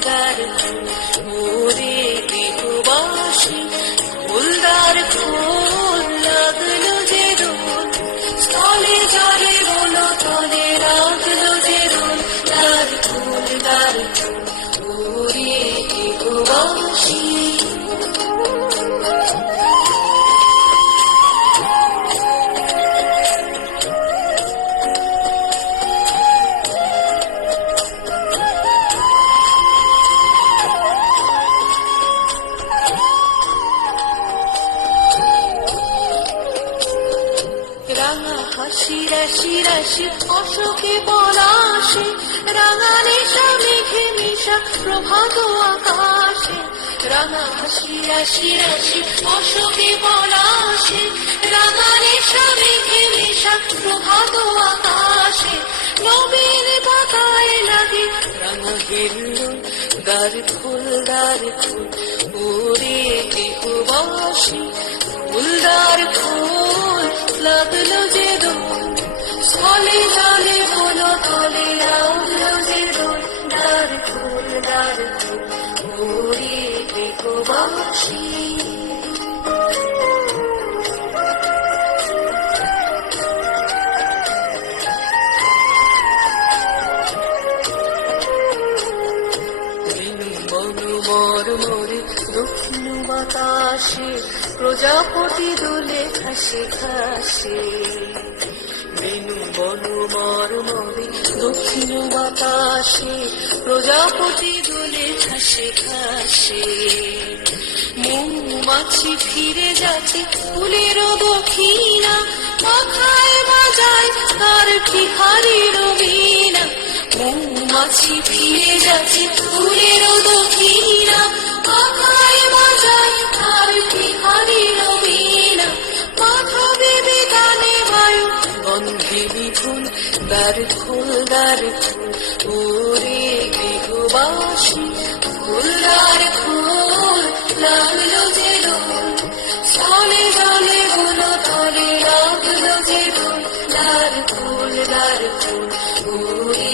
ফুলদার ফুল ওরে গৃহবাসী ফুলদার ফুল লাগলো যে দোল স্থলে জলে বলো তলে লাগলো যে দোল দার ফুল ওরে গৃহবাসী রাঙা হাসি রাশি রাশি অশোকে পলাশে রাঙা নেশা মেঘে মিশা প্রভাত আকাশে রাঙা হাসি রাশি রাশি অশোকে পলাশে রাঙা নেশা মেঘে মিশা প্রভাত আকাশে নবীন পাতায় লাগে রাঙা হেল্লো দ্বার ফুল ওরে গৃহবাসী ফুলদার ফুল লাগলো যে দোল স্থলে জলে বলো তলে লাগলো যে দোল দার ফুল ওরে গৃহবাসী মরমরে দক্ষিণ বাতাসে প্রজাপতি দোলে ঘাসে ঘাসে বেনু বনু মরমরে দক্ষিণ বাতাসে প্রজাপতি দোলে ঘাসে ঘাসে মৌমাছি ফিরে যাচ্ছে ফুলের দক্ষিণা মাথায় বাজায় তার ভিখারির বীণা মৌমাছি ফিরে যাচ্ছে ফুলের দক্ষিণা মাথায় বাজায় তার ভিখারির বীণা মাথা দেবে গানে বায়ু গন্ধে বিপুল দ্বার ফুল ওরে গৃহবাসী ফুলদার ফুল লাগলো যে দোল স্থলে জলে বলো তলে লাগলো যে দোল দার ফুল ওরে